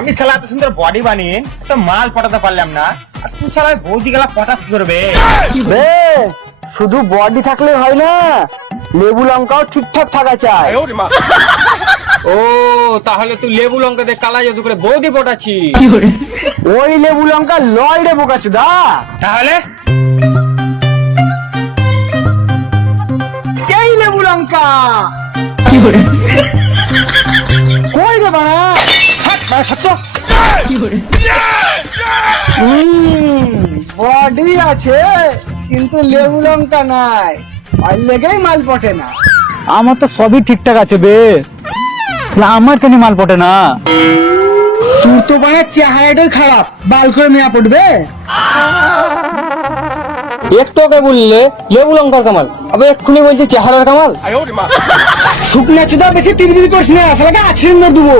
আমি শালা এত সুন্দর বডি বানিয়ে তো মাল পটাতে পারলাম না, আর তুই শালা বৌদি গেলা পটাস করবে। বে শুধু বডি থাকলে হয় না, লেবু লঙ্কাও ঠিকঠাক থাকা চাই। ও তাহলে তুই লেবু লঙ্কা দিয়ে কালা জাদু করে বৌদি পটাচ্ছি। ওই লেবু লঙ্কা লয় রে বোকাচোদা। তাহলে এই লেবু লঙ্কা কই রে বাড়া? বডি আছে কিন্তু লেবু লঙ্কা নাই, আর লেগেই মাল পটে না। আমার তো সবই ঠিকঠাক আছে বে, তাহলে আমার কেন মাল পটে না? তোর তো মানে চেহারাটাই খারাপ, বাল করে মেয়া পড়বে। একটু আগে বললে লেবু লঙ্কার কামাল, আবার এক্ষুনি বলছে চেহারার কামাল। শুকনা চুদা বেশি তিরবির করিস না, শালাকে আছড়ে মেরে দেবো।